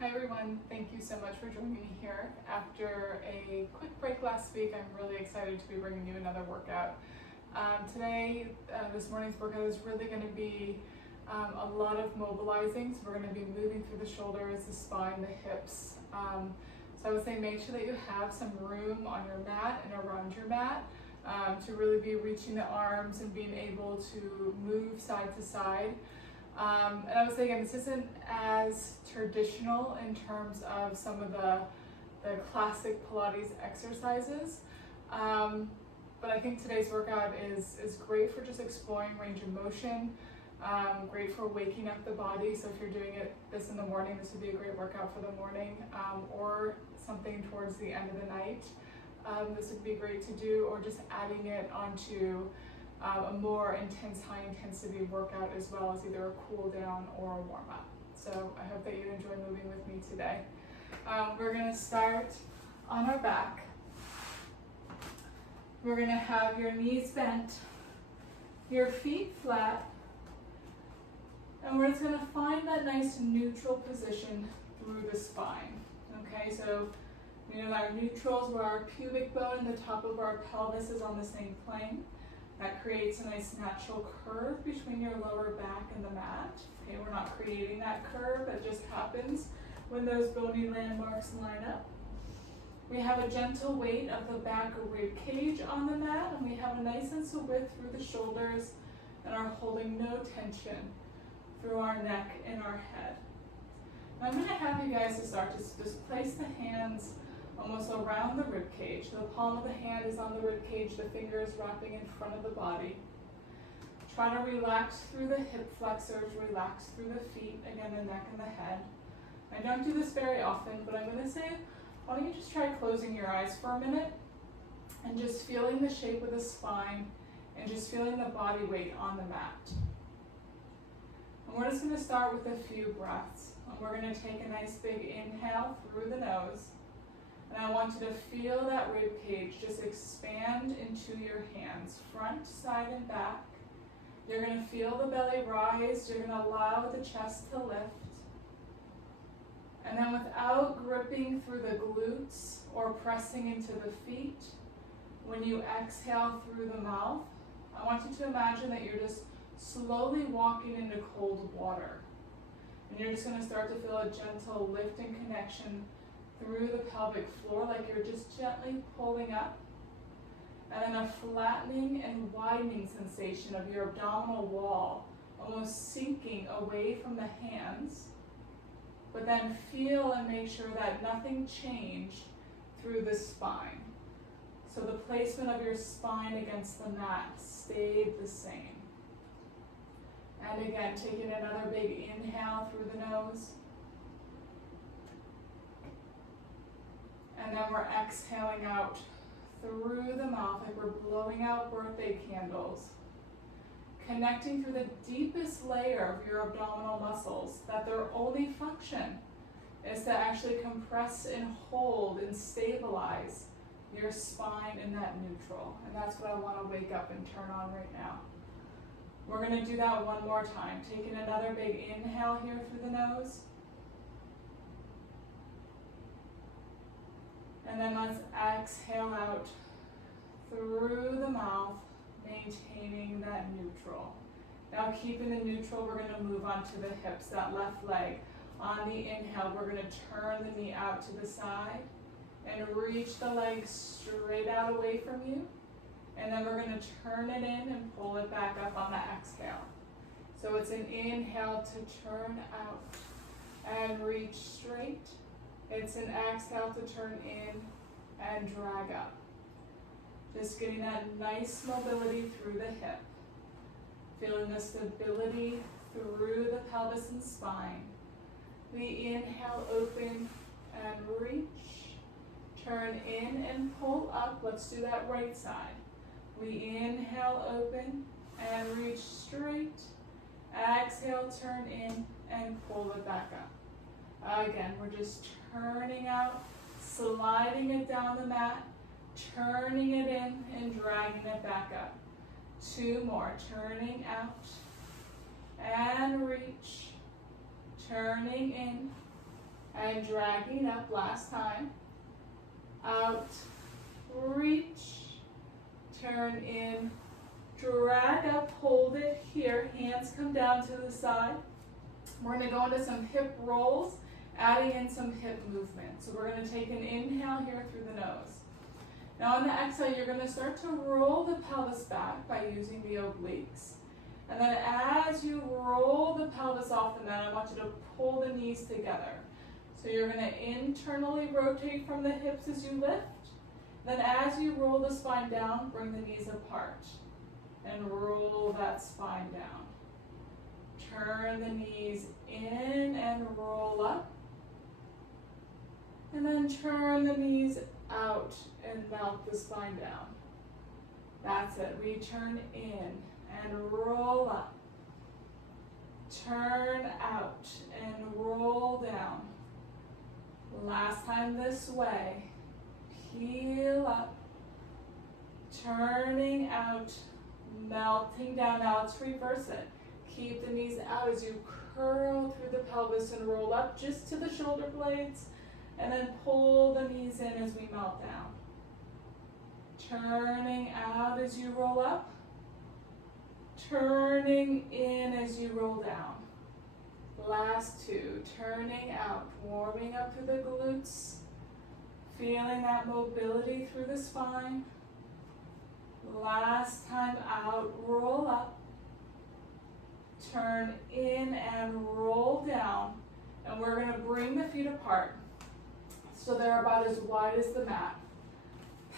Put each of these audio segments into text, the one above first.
Hi everyone, thank you so much for joining me here. After a quick break last week, I'm really excited to be bringing you another workout. This morning's workout is really going to be a lot of mobilizing. So we're going to be moving through the shoulders, the spine, the hips. So I would say make sure that you have some room on your mat and around your mat to really be reaching the arms and being able to move side to side. And I would say again, this isn't as traditional in terms of some of the classic Pilates exercises, but I think today's workout is great for just exploring range of motion, great for waking up the body. So if you're doing this in the morning, this would be a great workout for the morning, or something towards the end of the night. This would be great to do, or just adding it onto a more intense, high intensity workout, as well as either a cool down or a warm up. So I hope that you enjoy moving with me today. We're going to start on our back. We're going to have your knees bent, your feet flat, and we're just going to find that nice neutral position through the spine. Okay, so you know our neutrals where our pubic bone and the top of our pelvis is on the same plane. That creates a nice natural curve between your lower back and the mat. Okay, we're not creating that curve, it just happens when those bony landmarks line up. We have a gentle weight of the back rib cage on the mat, and we have a nice sense of width through the shoulders and are holding no tension through our neck and our head. Now I'm going to have you guys to start to just place the hands almost around the rib cage. The palm of the hand is on the rib cage, the fingers wrapping in front of the body. Try to relax through the hip flexors, relax through the feet, again the neck and the head. I don't do this very often, but I'm going to say, why don't you just try closing your eyes for a minute and just feeling the shape of the spine and just feeling the body weight on the mat. And we're just going to start with a few breaths. And we're going to take a nice big inhale through the nose. And I want you to feel that rib cage just expand into your hands, front, side, and back. You're going to feel the belly rise. You're going to allow the chest to lift. And then without gripping through the glutes or pressing into the feet, when you exhale through the mouth, I want you to imagine that you're just slowly walking into cold water. And you're just going to start to feel a gentle lift and connection through the pelvic floor, like you're just gently pulling up, and then a flattening and widening sensation of your abdominal wall, almost sinking away from the hands, but then feel and make sure that nothing changed through the spine. So the placement of your spine against the mat stayed the same. And again, taking another big inhale through the nose. And then we're exhaling out through the mouth like we're blowing out birthday candles. Connecting through the deepest layer of your abdominal muscles, that their only function is to actually compress and hold and stabilize your spine in that neutral. And that's what I want to wake up and turn on right now. We're going to do that one more time. Taking another big inhale here through the nose. And then let's exhale out through the mouth, maintaining that neutral. Now keeping the neutral, we're going to move on to the hips, that left leg. On the inhale, we're going to turn the knee out to the side and reach the leg straight out away from you. And then we're going to turn it in and pull it back up on the exhale. So it's an inhale to turn out and reach straight. It's an exhale to turn in and drag up. Just getting that nice mobility through the hip. Feeling the stability through the pelvis and spine. We inhale, open, and reach. Turn in and pull up. Let's do that right side. We inhale, open, and reach straight. Exhale, turn in, and pull it back up. Again, we're just turning out, sliding it down the mat, turning it in, and dragging it back up. Two more, turning out, and reach, turning in, and dragging up last time. Out, reach, turn in, drag up, hold it here, hands come down to the side. We're going to go into some hip rolls, adding in some hip movement. So we're going to take an inhale here through the nose. Now on the exhale, you're going to start to roll the pelvis back by using the obliques. And then as you roll the pelvis off the mat, I want you to pull the knees together. So you're going to internally rotate from the hips as you lift. Then as you roll the spine down, bring the knees apart and roll that spine down. Turn the knees in and roll up. And then turn the knees out and melt the spine down. That's it. Return in and roll up. Turn out and roll down. Last time this way. Heel up. Turning out, melting down. Now let's reverse it. Keep the knees out as you curl through the pelvis and roll up just to the shoulder blades. And then pull the knees in as we melt down. Turning out as you roll up. Turning in as you roll down. Last two, turning out, warming up through the glutes. Feeling that mobility through the spine. Last time out, roll up. Turn in and roll down. And we're going to bring the feet apart so they're about as wide as the mat.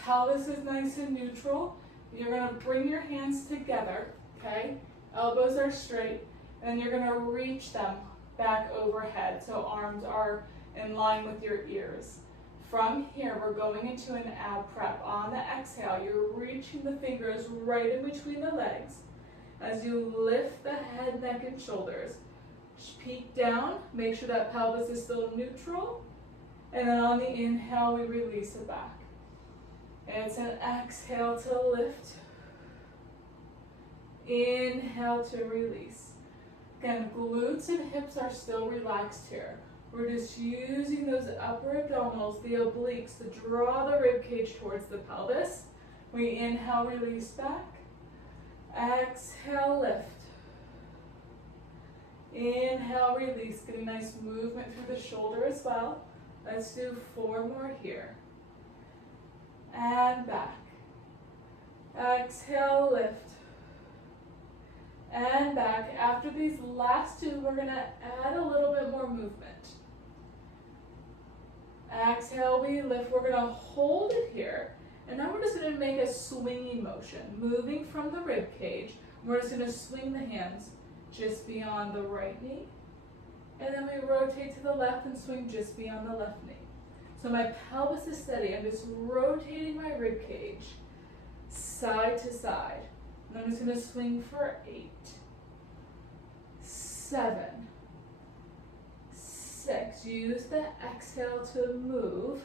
Pelvis is nice and neutral. You're going to bring your hands together, okay? Elbows are straight, and you're going to reach them back overhead so arms are in line with your ears. From here, we're going into an ab prep. On the exhale, you're reaching the fingers right in between the legs as you lift the head, neck, and shoulders. Peek down, make sure that pelvis is still neutral. And then on the inhale, we release it back. It's an exhale to lift. Inhale to release. Again, glutes and hips are still relaxed here. We're just using those upper abdominals, the obliques, to draw the rib cage towards the pelvis. We inhale, release back. Exhale, lift. Inhale, release. Getting nice movement through the shoulder as well. Let's do 4 more here. And back. Exhale, lift. And back. After these last 2, we're going to add a little bit more movement. Exhale, we lift. We're going to hold it here. And now we're just going to make a swinging motion, moving from the rib cage. We're just going to swing the hands just beyond the right knee. And then we rotate to the left and swing just beyond the left knee. So my pelvis is steady. I'm just rotating my rib cage side to side. And I'm just going to swing for 8, 7, 6. Use the exhale to move.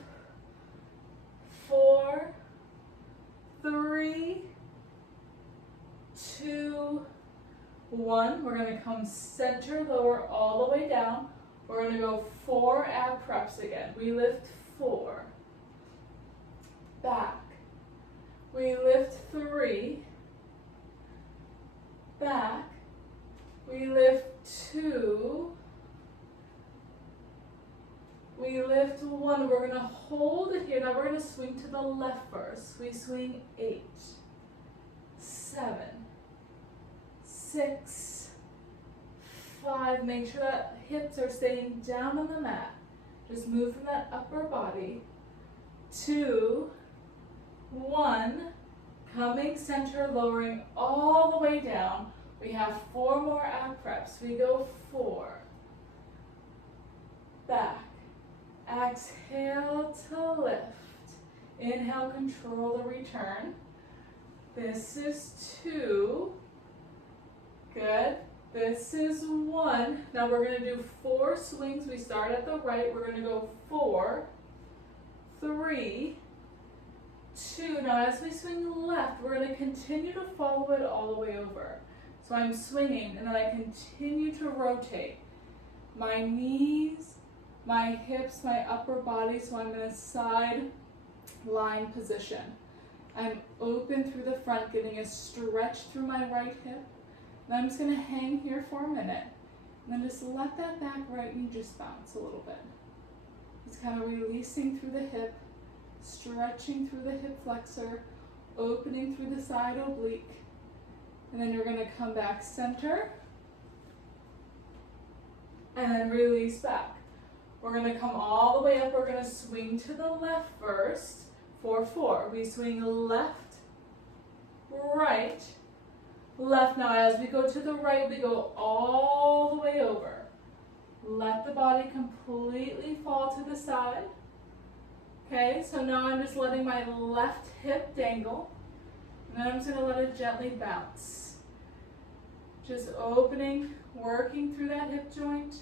4, 3, 2, 1. We're going to come center, lower all the way down. We're going to go 4 ab preps again. We lift 4. Back. We lift 3. Back. We lift 2. We lift 1. We're going to hold it here. Now we're going to swing to the left first. We swing 8, 7, 6, 5. Make sure that hips are staying down on the mat. Just move from that upper body. 2, 1. Coming center, lowering all the way down. We have 4 more ab preps. We go 4. Back. Exhale to lift. Inhale, control the return. This is 2. Good. This is 1. Now we're going to do 4 swings. We start at the right. We're going to go 4, 3, 2. Now as we swing left, we're going to continue to follow it all the way over. So I'm swinging and then I continue to rotate. My knees, my hips, my upper body, so I'm in a side lying position. I'm open through the front, getting a stretch through my right hip. And I'm just gonna hang here for a minute. And then just let that back right knee just bounce a little bit. Just kind of releasing through the hip, stretching through the hip flexor, opening through the side oblique. And then you're gonna come back center. And then release back. We're gonna come all the way up. We're gonna swing to the left first. 4-4. We swing left, right, left. Now as we go to the right, we go all the way over. Let the body completely fall to the side. Okay, so now I'm just letting my left hip dangle. And then I'm just gonna let it gently bounce. Just opening, working through that hip joint.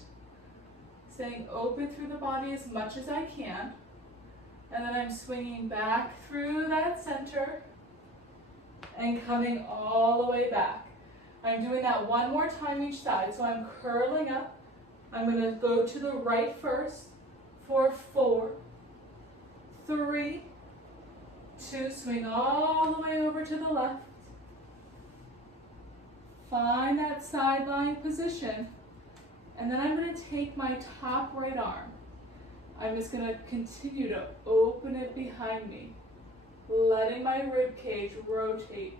Staying open through the body as much as I can. And then I'm swinging back through that center and coming all the way back. I'm doing that one more time each side. So I'm curling up. I'm going to go to the right first for 4, 3, 2, swing all the way over to the left. Find that side lying position. And then I'm going to take my top right arm. I'm just going to continue to open it behind me, letting my rib cage rotate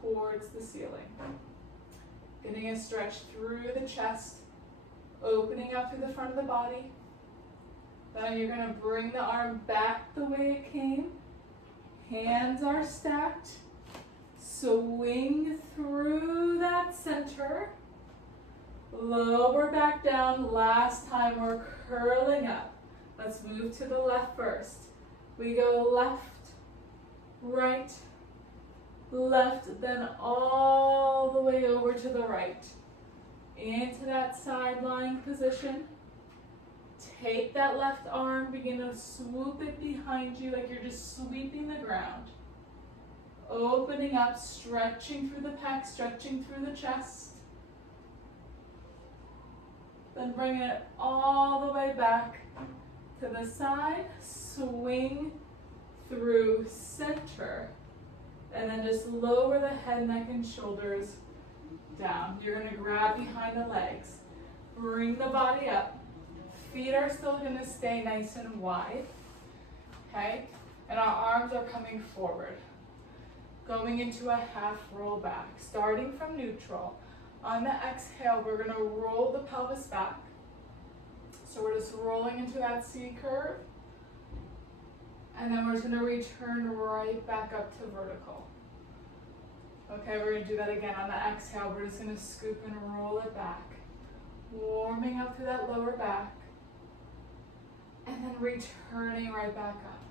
towards the ceiling. Getting a stretch through the chest, opening up through the front of the body. Then you're going to bring the arm back the way it came. Hands are stacked. Swing through that center. Lower back down. Last time we're curling up. Let's move to the left first. We go left, right, left, then all the way over to the right. Into that side lying position. Take that left arm, begin to swoop it behind you like you're just sweeping the ground. Opening up, stretching through the pec, stretching through the chest. Then bringing it all the way back to the side, swing through center, and then just lower the head, neck, and shoulders down. You're going to grab behind the legs, bring the body up. Feet are still going to stay nice and wide, okay? And our arms are coming forward. Going into a half roll back, starting from neutral. On the exhale, we're going to roll the pelvis back. So we're just rolling into that C curve. And then we're just going to return right back up to vertical. Okay, we're going to do that again. On the exhale, we're just going to scoop and roll it back. Warming up through that lower back. And then returning right back up.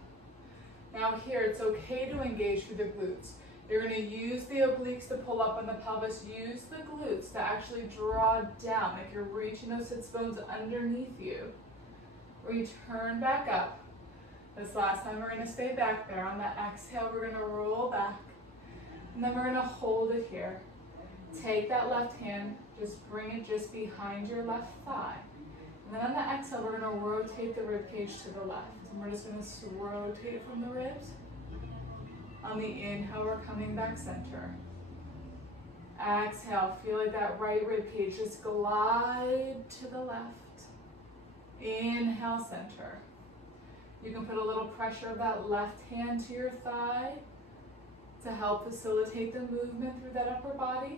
Now here, it's okay to engage through the glutes. You're going to use the obliques to pull up on the pelvis. Use the glutes to actually draw down, like you're reaching those sits bones underneath you. Return back up. This last time, we're going to stay back there. On the exhale, we're going to roll back. And then we're going to hold it here. Take that left hand, just bring it just behind your left thigh. And then on the exhale, we're going to rotate the rib cage to the left. And we're just going to rotate from the ribs. On the inhale, we're coming back center. Exhale, feel like that right rib cage just glide to the left. Inhale, center. You can put a little pressure of that left hand to your thigh to help facilitate the movement through that upper body.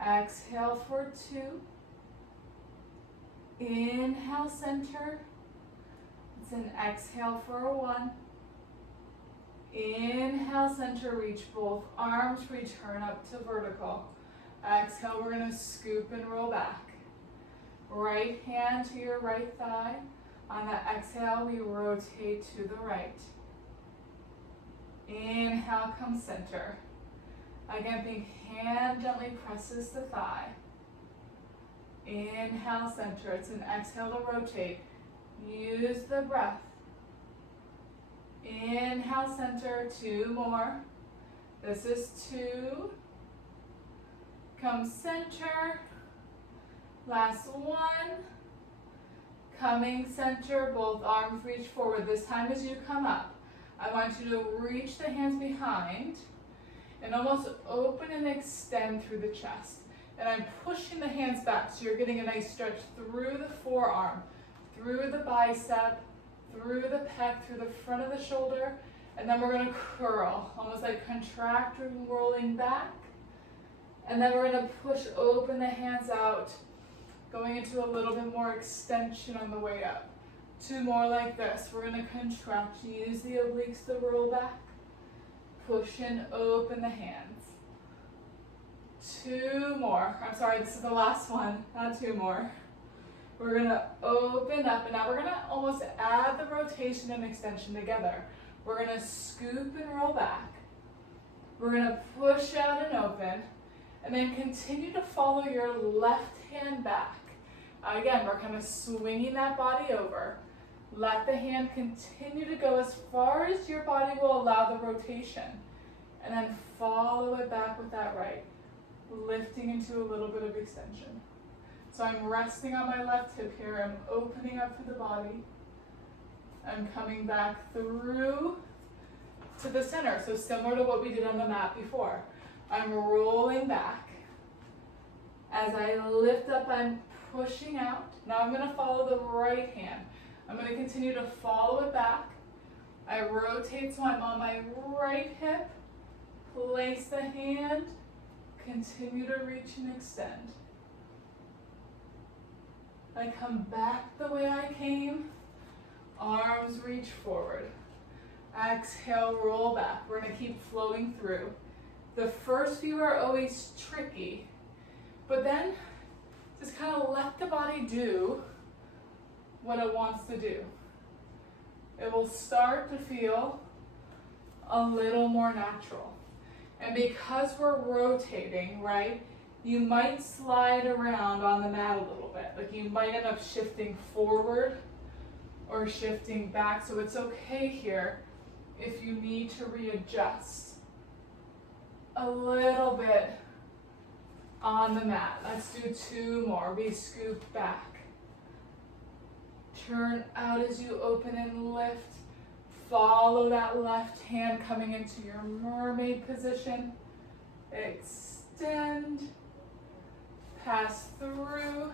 Exhale for 2. Inhale, center. It's an exhale for a 1. Inhale, center, reach both arms, return up to vertical. Exhale, we're going to scoop and roll back. Right hand to your right thigh. On the exhale, we rotate to the right. Inhale, come center. Again, big hand gently presses the thigh. Inhale, center. It's an exhale to rotate. Use the breath. Inhale, center, 2 more. This is 2. Come center. Last 1. Coming center, both arms reach forward. This time as you come up, I want you to reach the hands behind and almost open and extend through the chest. And I'm pushing the hands back so you're getting a nice stretch through the forearm, through the bicep, through the pec, through the front of the shoulder, and then we're going to curl, almost like contracting, rolling back. And then we're going to push open the hands out, going into a little bit more extension on the way up. 2 more like this. We're going to contract, use the obliques to roll back, push and open the hands. 2 more. I'm sorry, this is the last one, not 2 more. We're going to open up, and now we're going to almost add the rotation and extension together. We're going to scoop and roll back. We're going to push out and open, and then continue to follow your left hand back. Again, we're kind of swinging that body over. Let the hand continue to go as far as your body will allow the rotation, and then follow it back with that right, lifting into a little bit of extension. So I'm resting on my left hip here. I'm opening up through the body. I'm coming back through to the center. So similar to what we did on the mat before. I'm rolling back. As I lift up, I'm pushing out. Now I'm going to follow the right hand. I'm going to continue to follow it back. I rotate so I'm on my right hip. Place the hand. Continue to reach and extend. I come back the way I came. Arms reach forward. Exhale, roll back. We're going to keep flowing through. The first few are always tricky, but then just kind of let the body do what it wants to do. It will start to feel a little more natural. And because we're rotating, right, you might slide around on the mat a little bit. Like you might end up shifting forward or shifting back. So it's okay here if you need to readjust a little bit on the mat. Let's do 2 more. We scoop back. Turn out as you open and lift. Follow that left hand coming into your mermaid position. Extend. Pass through.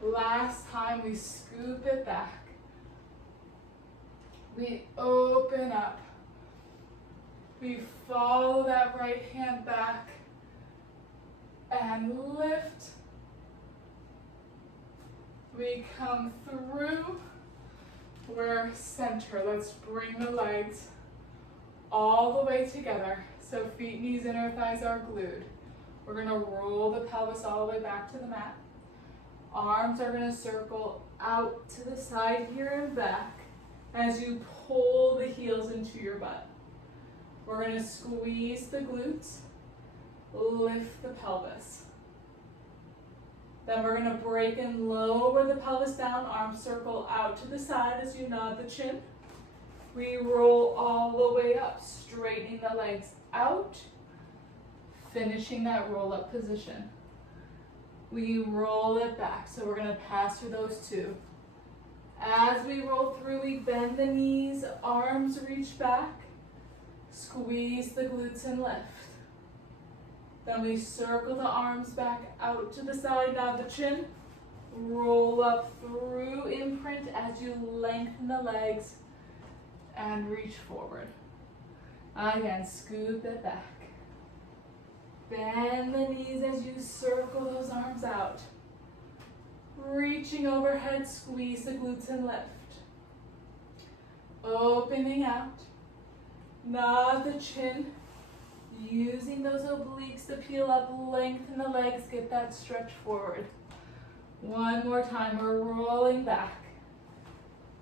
Last time we scoop it back. We open up. We follow that right hand back and lift. We come through. We're center. Let's bring the legs all the way together. So feet, knees, inner thighs are glued. We're going to roll the pelvis all the way back to the mat. Arms are going to circle out to the side here and back as you pull the heels into your butt. We're going to squeeze the glutes, lift the pelvis. Then we're going to break and lower the pelvis down, arms circle out to the side as you nod the chin. We roll all the way up, straightening the legs out, finishing that roll up position. We roll it back, so we're going to pass through those 2. As we roll through, we bend the knees, arms reach back, squeeze the glutes and lift. Then we circle the arms back out to the side, nod the chin, roll up through imprint as you lengthen the legs and reach forward. Again, scoop it back. Bend the knees as you circle those arms out. Reaching overhead, squeeze the glutes and lift. Opening out. Nod the chin. Using those obliques to peel up, lengthen the legs, get that stretch forward. 1 more time, we're rolling back.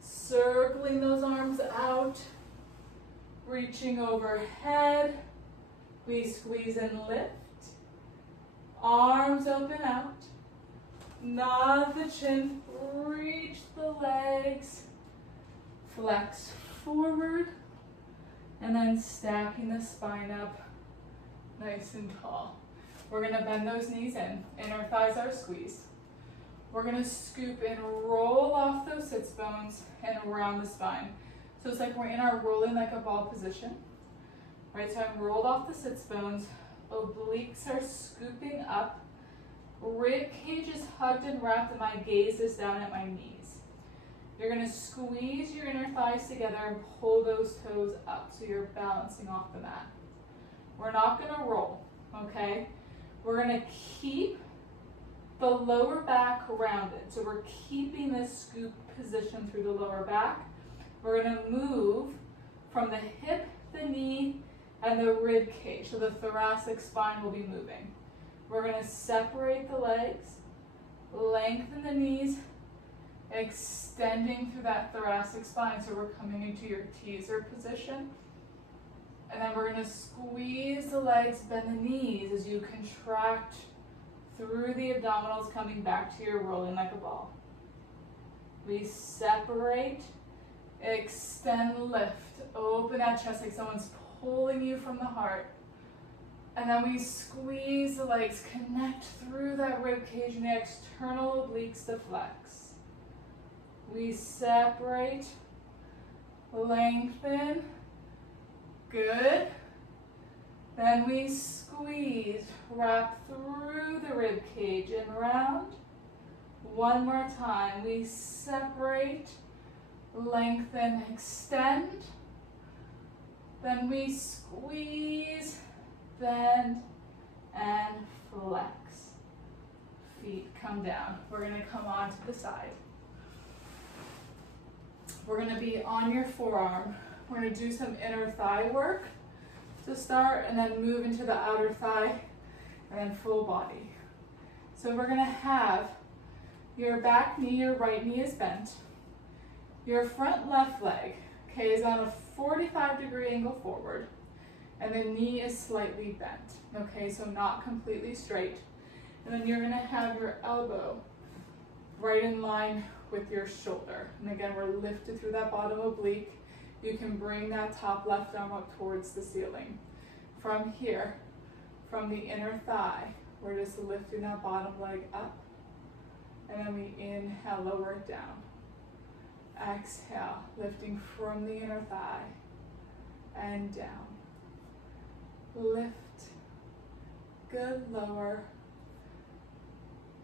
Circling those arms out. Reaching overhead. We squeeze and lift. Arms open out. Nod the chin, reach the legs. Flex forward. And then stacking the spine up nice and tall. We're going to bend those knees in. Inner thighs are squeezed. We're gonna scoop and roll off those sits bones and around the spine. So it's like we're in our rolling like a ball position. Right, so I'm rolled off the sits bones, obliques are scooping up, rib cage is hugged and wrapped, and my gaze is down at my knees. You're gonna squeeze your inner thighs together and pull those toes up so you're balancing off the mat. We're not gonna roll, okay? We're gonna keep the lower back rounded. So we're keeping this scoop position through the lower back. We're gonna move from the hip, the knee, and the rib cage. So the thoracic spine will be moving. We're gonna separate the legs, lengthen the knees, extending through that thoracic spine. So we're coming into your teaser position. And then we're gonna squeeze the legs, bend the knees as you contract through the abdominals, coming back to your rolling like a ball. We separate, extend, lift, open that chest like someone's pulling you from the heart. And then we squeeze the legs, connect through that rib cage and the external obliques to flex. We separate, lengthen, good. Then we squeeze, wrap through the rib cage and round. One more time. We separate, lengthen, extend. Then we squeeze, bend, and flex. Feet come down. We're gonna come onto the side. We're gonna be on your forearm. We're gonna do some inner thigh work to start, and then move into the outer thigh, and then full body. So we're gonna have your back knee, your right knee is bent. Your front left leg, okay, is on a 45-degree angle forward, and the knee is slightly bent, okay, so not completely straight. And then you're gonna have your elbow right in line with your shoulder. And again, we're lifted through that bottom oblique. You can bring that top left arm up towards the ceiling. From here, from the inner thigh, we're just lifting that bottom leg up. And then we inhale, lower it down. Exhale, lifting from the inner thigh and down. Lift, good, lower,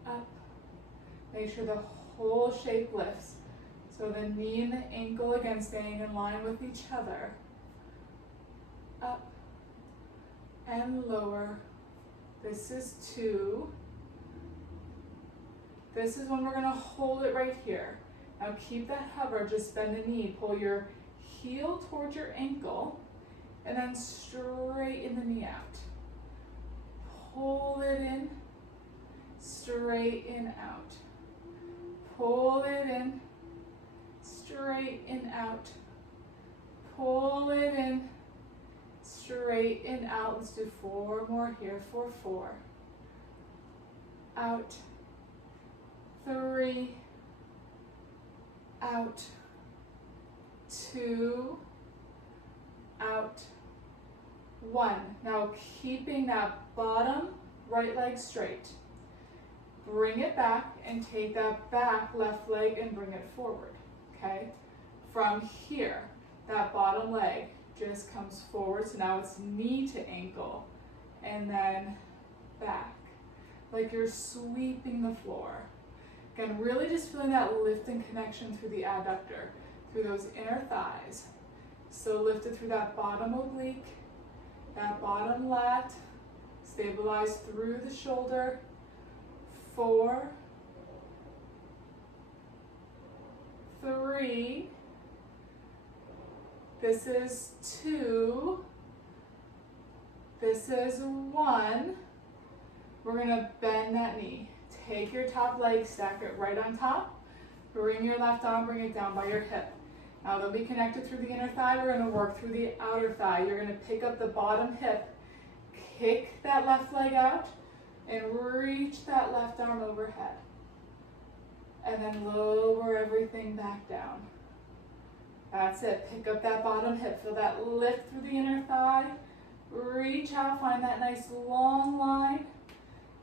up. Make sure the whole shape lifts. So the knee and the ankle again staying in line with each other. Up and lower. This is 2. This is when we're gonna hold it right here. Now keep that hover, just bend the knee, pull your heel towards your ankle, and then straighten the knee out. Pull it in, straighten out. Pull it in, straighten out. Pull it in, straighten out. Let's do 4 more here for 4. Out. 3. Out. 2. Out. 1. Now keeping that bottom right leg straight. Bring it back and take that back left leg and bring it forward, okay? From here, that bottom leg just comes forward, so now it's knee to ankle, and then back, like you're sweeping the floor. Again, really just feeling that lift and connection through the adductor, through those inner thighs. So lifted through that bottom oblique, that bottom lat, stabilize through the shoulder. 4, 3, this is 2, this is 1. We're gonna bend that knee. Take your top leg, stack it right on top. Bring your left arm, bring it down by your hip. Now they'll be connected through the inner thigh. We're gonna work through the outer thigh. You're gonna pick up the bottom hip, kick that left leg out, and reach that left arm overhead. And then lower everything back down. That's it. Pick up that bottom hip. Feel that lift through the inner thigh. Reach out, find that nice long line.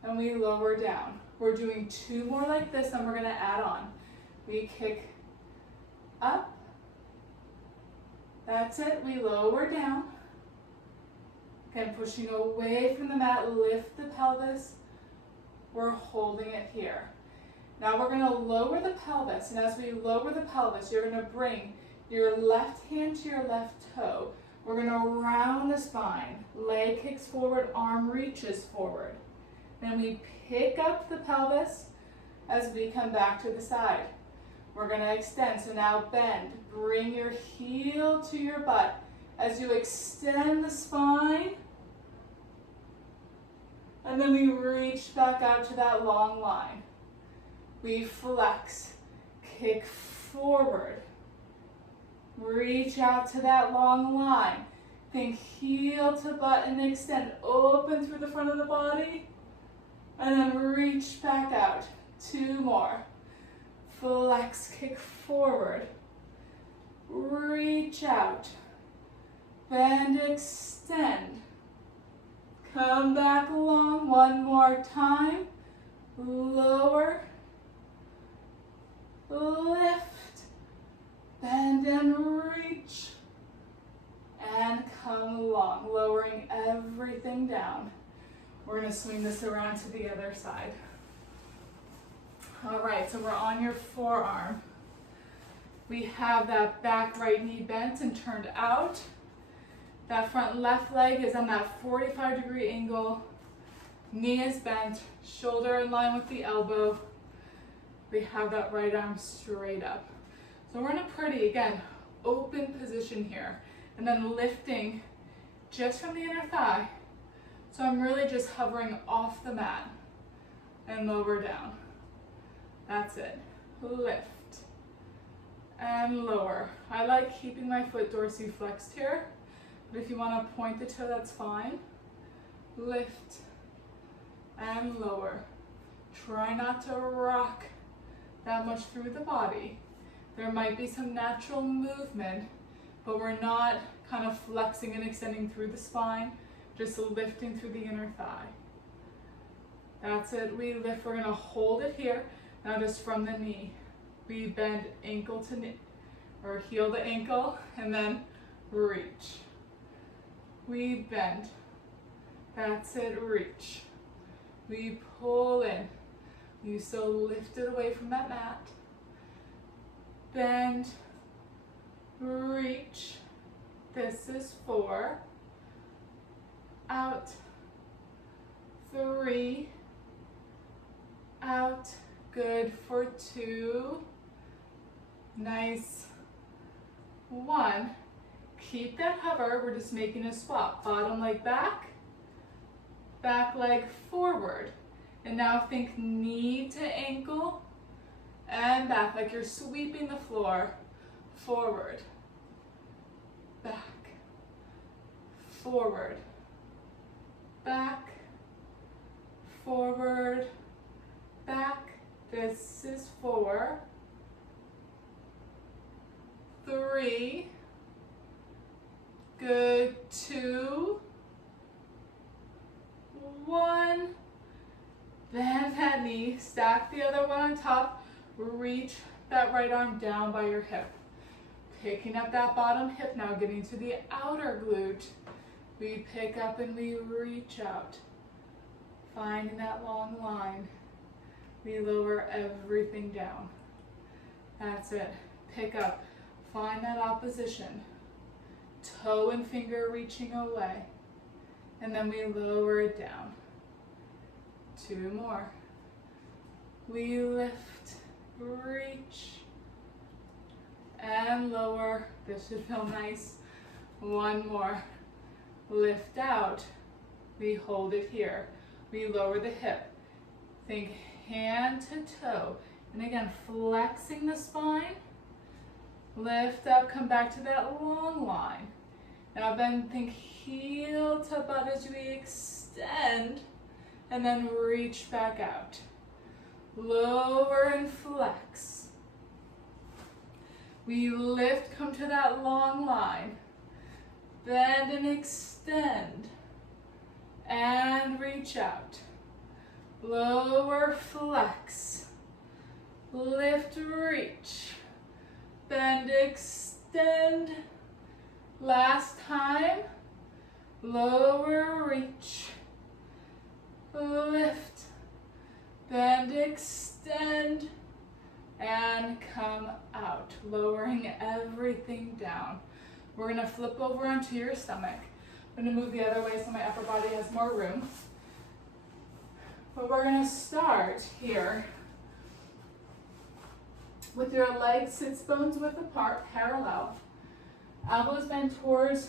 And we lower down. We're doing 2 more like this, and we're gonna add on. We kick up. That's it, we lower down. Again, pushing away from the mat, lift the pelvis. We're holding it here. Now we're gonna lower the pelvis, and as we lower the pelvis, you're gonna bring your left hand to your left toe. We're gonna round the spine. Leg kicks forward, arm reaches forward. Then we pick up the pelvis as we come back to the side. We're gonna extend, so now bend. Bring your heel to your butt. As you extend the spine, and then we reach back out to that long line. We flex, kick forward, reach out to that long line. Think heel to butt and extend, open through the front of the body, and then reach back out. 2 more. Flex, kick forward, reach out, bend, extend, come back long. 1 more time. Lower, lift, bend and reach, and come along, lowering everything down. We're gonna swing this around to the other side. All right, so we're on your forearm. We have that back right knee bent and turned out. That front left leg is on that 45-degree angle. Knee is bent, shoulder in line with the elbow. We have that right arm straight up. So we're in a pretty, again, open position here. And then lifting just from the inner thigh. So I'm really just hovering off the mat and lower down. That's it. Lift and lower. I like keeping my foot dorsiflexed here, but if you want to point the toe, that's fine. Lift and lower. Try not to rock that much through the body. There might be some natural movement, but we're not kind of flexing and extending through the spine, just lifting through the inner thigh. That's it, we lift, we're gonna hold it here. Now just from the knee, we bend ankle to knee, or heel to ankle, and then reach. We bend, that's it, reach. We pull in, you still lift it away from that mat. Bend, reach, this is 4, out, 3, out, good for 2, nice, 1, keep that hover, we're just making a swap, bottom leg back, back leg forward, and now think knee to ankle, and back, like you're sweeping the floor, forward, back, forward, back, forward, back. This is 4, 3, good, 2, 1, bend that knee, stack the other one on top, reach that right arm down by your hip. Picking up that bottom hip now, getting to the outer glute. We pick up and we reach out, finding that long line. We lower everything down. That's it. Pick up, find that opposition. Toe and finger reaching away. And then we lower it down. 2 more. We lift, reach, and lower. This should feel nice. 1 more. Lift out. We hold it here. We lower the hip. Think hand to toe. And again, flexing the spine. Lift up, come back to that long line. Now then think heel to butt as we extend. And then reach back out. Lower and flex. We lift, come to that long line. Bend and extend. And reach out. lower flex, lift, reach, bend, extend. Last time, lower, reach, lift, bend, extend, and come out, lowering everything down. We're gonna flip over onto your stomach. I'm gonna move the other way so my upper body has more room. But we're gonna start here with your legs sits bones width apart, parallel. Elbows bent towards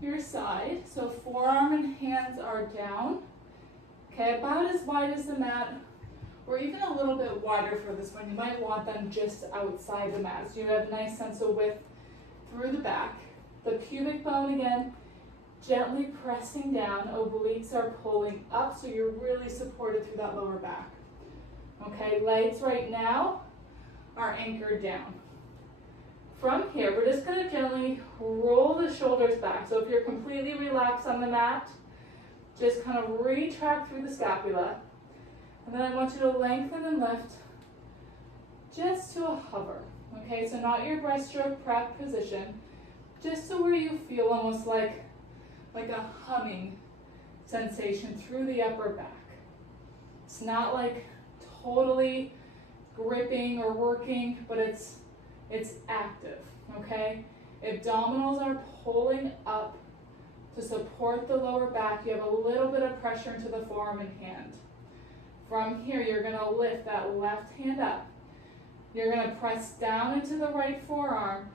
your side, so forearm and hands are down. Okay, about as wide as the mat, or even a little bit wider for this one. You might want them just outside the mat, so you have a nice sense of width through the back. The pubic bone again, gently pressing down, obliques are pulling up, so you're really supported through that lower back. Okay, legs right now are anchored down. From here, we're just gonna gently roll the shoulders back. So if you're completely relaxed on the mat, just kind of retract through the scapula. And then I want you to lengthen and lift just to a hover. Okay, so not your breaststroke prep position, just to where you feel almost like a humming sensation through the upper back. It's not like totally gripping or working, but it's active, okay? Abdominals are pulling up to support the lower back. You have a little bit of pressure into the forearm and hand. From here, you're gonna lift that left hand up. You're gonna press down into the right forearm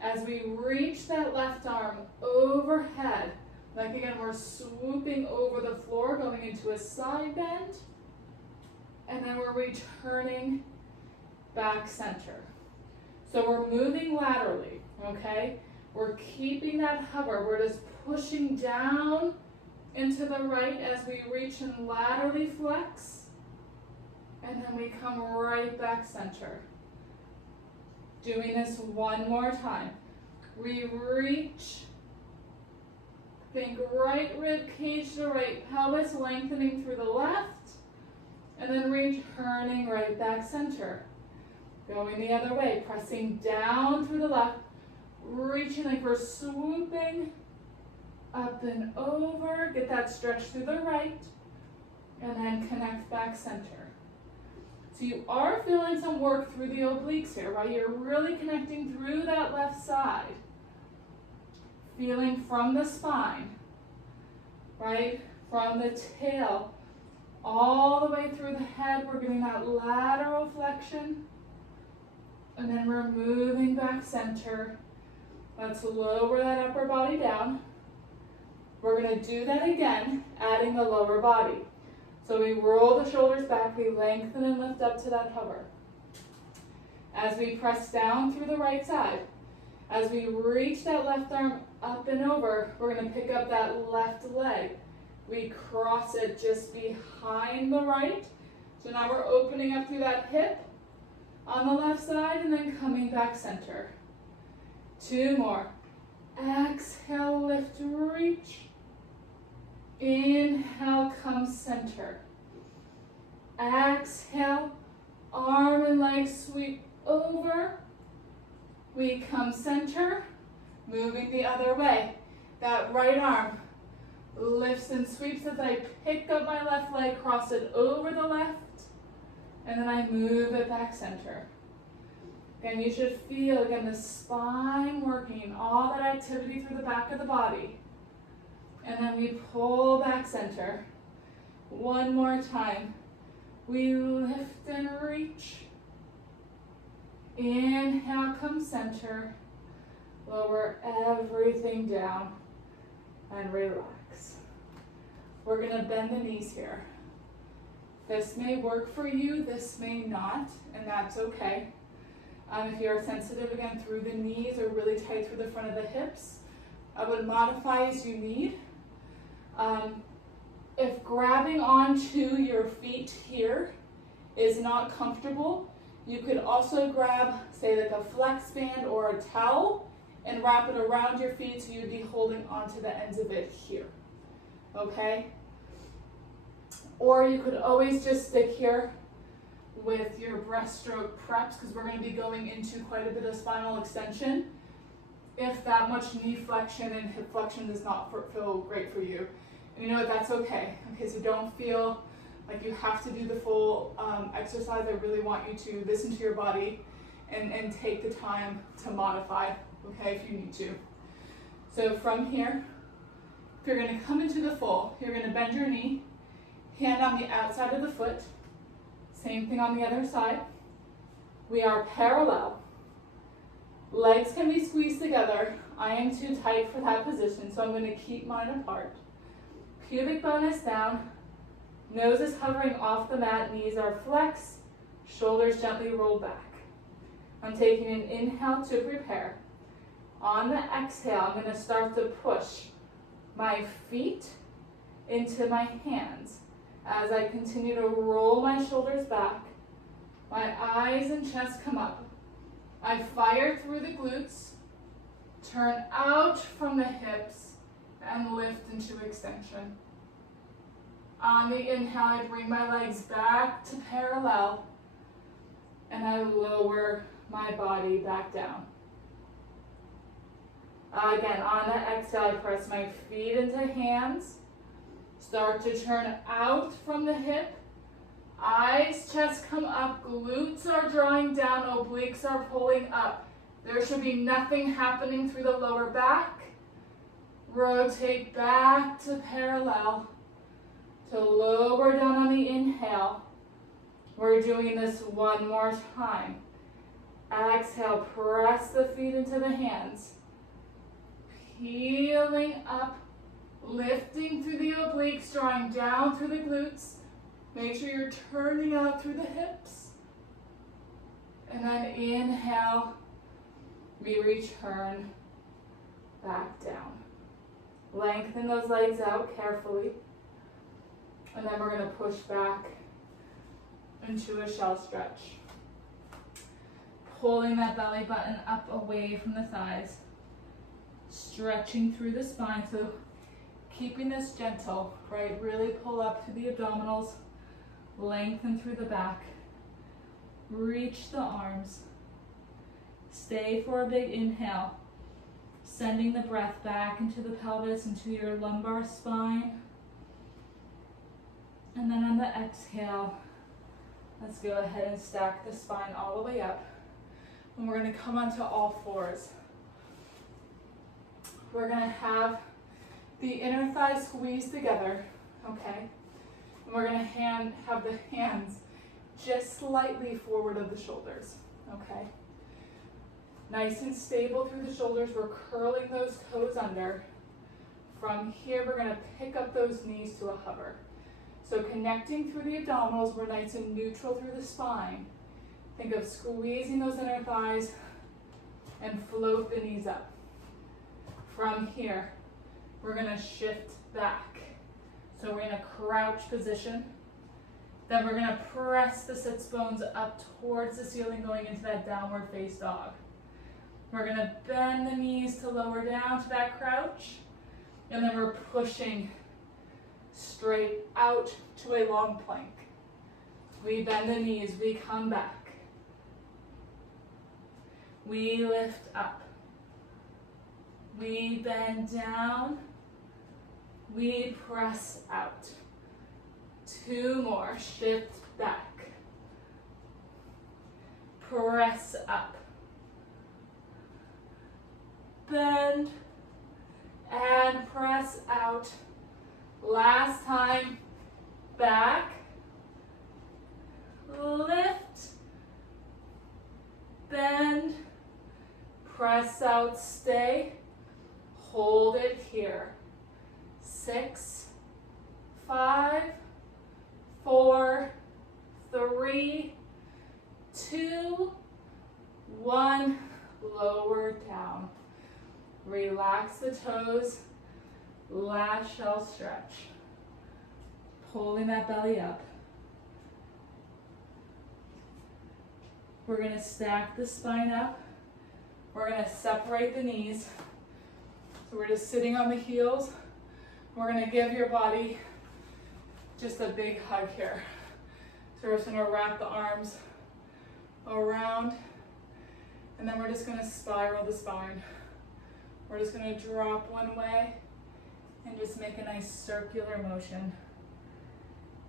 as we reach that left arm overhead. Like again, we're swooping over the floor, going into a side bend, and then we're returning back center. So we're moving laterally, okay? We're keeping that hover. We're just pushing down into the right as we reach and laterally flex. And then we come right back center. Doing this one more time. We reach, think right rib cage to right pelvis, lengthening through the left, and then returning right back center. Going the other way, pressing down through the left, reaching like we're swooping up and over. Get that stretch through the right, and then connect back center. So you are feeling some work through the obliques here, right? You're really connecting through that left side. Feeling from the spine, right? From the tail, all the way through the head. We're getting that lateral flexion. And then we're moving back center. Let's lower that upper body down. We're gonna do that again, adding the lower body. So we roll the shoulders back, we lengthen and lift up to that hover. As we press down through the right side, as we reach that left arm up and over, we're gonna pick up that left leg. We cross it just behind the right. So now we're opening up through that hip on the left side and then coming back center. Two more. Exhale, lift, reach. Inhale, come center. Exhale, arm and leg sweep over. We come center, moving the other way. That right arm lifts and sweeps as I pick up my left leg, cross it over the left, and then I move it back center. Again, you should feel, again, the spine working, all that activity through the back of the body. And then we pull back center. One more time. We lift and reach. Inhale, come center. Lower everything down and relax. We're gonna bend the knees here. This may work for you, this may not, and that's okay. If you're sensitive again through the knees or really tight through the front of the hips, I would modify as you need. If grabbing onto your feet here is not comfortable, you could also grab, say, like a flex band or a towel and wrap it around your feet so you'd be holding onto the ends of it here. Okay? Or you could always just stick here with your breaststroke preps, because we're going to be going into quite a bit of spinal extension if that much knee flexion and hip flexion does not feel great for you. And you know what, that's okay. Okay, so don't feel like you have to do the full exercise. I really want you to listen to your body and take the time to modify, okay, if you need to. So from here, if you're going to come into the full, you're going to bend your knee, hand on the outside of the foot, same thing on the other side. We are parallel. Legs can be squeezed together. I am too tight for that position, so I'm going to keep mine apart. Pubic bone is down, nose is hovering off the mat, knees are flexed, shoulders gently rolled back. I'm taking an inhale to prepare. On the exhale, I'm going to start to push my feet into my hands as I continue to roll my shoulders back. My eyes and chest come up. I fire through the glutes, turn out from the hips, and lift into extension. On the inhale, I bring my legs back to parallel, and I lower my body back down. Again, on the exhale, I press my feet into hands, start to turn out from the hip, eyes, chest come up, glutes are drawing down, obliques are pulling up. There should be nothing happening through the lower back. Rotate back to parallel, to lower down on the inhale. We're doing this one more time. Exhale, press the feet into the hands. Peeling up, lifting through the obliques, drawing down through the glutes. Make sure you're turning out through the hips. And then inhale, we return back down. Lengthen those legs out carefully. And then we're going to push back into a shell stretch. Pulling that belly button up away from the thighs. Stretching through the spine, so keeping this gentle, right? Really pull up through the abdominals, lengthen through the back, reach the arms, stay for a big inhale, sending the breath back into the pelvis, into your lumbar spine, and then on the exhale, let's go ahead and stack the spine all the way up, and we're going to come onto all fours. We're going to have the inner thighs squeezed together, okay? And we're going to have the hands just slightly forward of the shoulders, okay? Nice and stable through the shoulders. We're curling those toes under. From here, we're going to pick up those knees to a hover. So connecting through the abdominals, we're nice and neutral through the spine. Think of squeezing those inner thighs and float the knees up. From here, we're going to shift back. So we're in a crouch position. Then we're going to press the sits bones up towards the ceiling, going into that downward face dog. We're going to bend the knees to lower down to that crouch. And then we're pushing straight out to a long plank. We bend the knees, we come back. We lift up. We bend down, we press out. 2 more, shift back. Press up. Bend and press out. Last time, back, lift, bend, press out, stay. Hold it here. 6, 5, 4, 3, 2, 1. Lower down. Relax the toes. Last shell stretch. Pulling that belly up. We're going to stack the spine up. We're going to separate the knees. So we're just sitting on the heels. We're going to give your body just a big hug here. So we're just gonna wrap the arms around, and then we're just gonna spiral the spine. We're just gonna drop one way and just make a nice circular motion.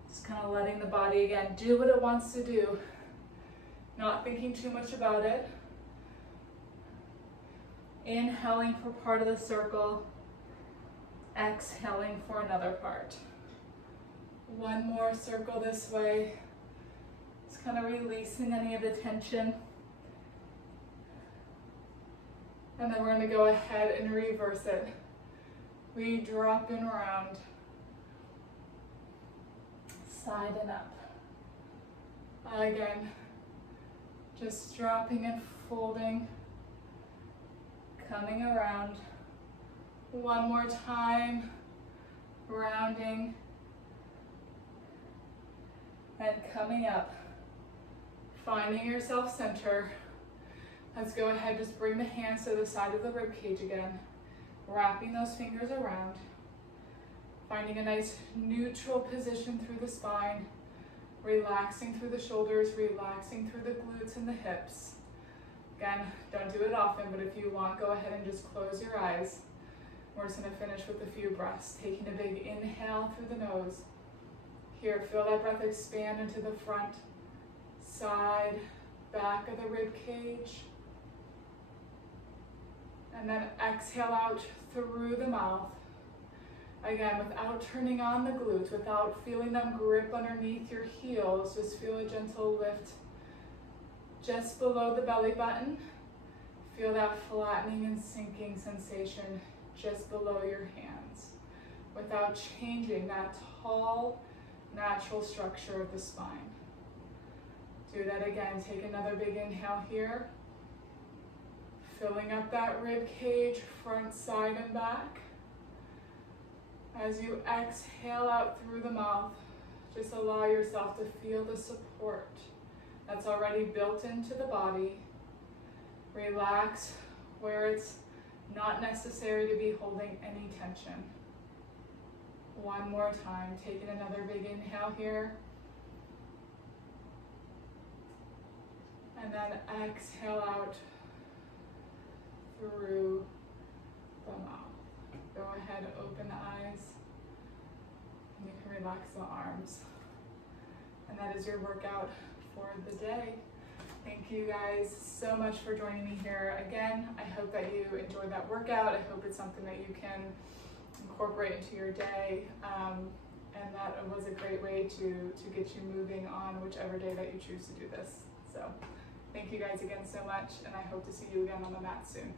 Just kind of letting the body, again, do what it wants to do. Not thinking too much about it. Inhaling for part of the circle. Exhaling for another part. One more circle this way. Just kind of releasing any of the tension. And then we're going to go ahead and reverse it. We drop and round. Side and up. Again, just dropping and folding. Coming around. One more time. Rounding. And coming up. Finding your self-center. Let's go ahead, just bring the hands to the side of the rib cage again. Wrapping those fingers around. Finding a nice neutral position through the spine. Relaxing through the shoulders, relaxing through the glutes and the hips. Again, don't do it often, but if you want, go ahead and just close your eyes. We're just gonna finish with a few breaths. Taking a big inhale through the nose. Here, feel that breath expand into the front, side, back of the rib cage. And then exhale out through the mouth. Again, without turning on the glutes, without feeling them grip underneath your heels, just feel a gentle lift just below the belly button. Feel that flattening and sinking sensation just below your hands, without changing that tall, natural structure of the spine. Do that again. Take another big inhale here. Filling up that rib cage, front, side, and back. As you exhale out through the mouth, just allow yourself to feel the support that's already built into the body. Relax where it's not necessary to be holding any tension. One more time, taking another big inhale here. And then exhale out through the mouth. Go ahead, open the eyes. And you can relax the arms. And that is your workout for the day. Thank you guys so much for joining me here again. I hope that you enjoyed that workout. I hope it's something that you can incorporate into your day. And that was a great way to get you moving on whichever day that you choose to do this. So thank you guys again so much, and I hope to see you again on the mat soon.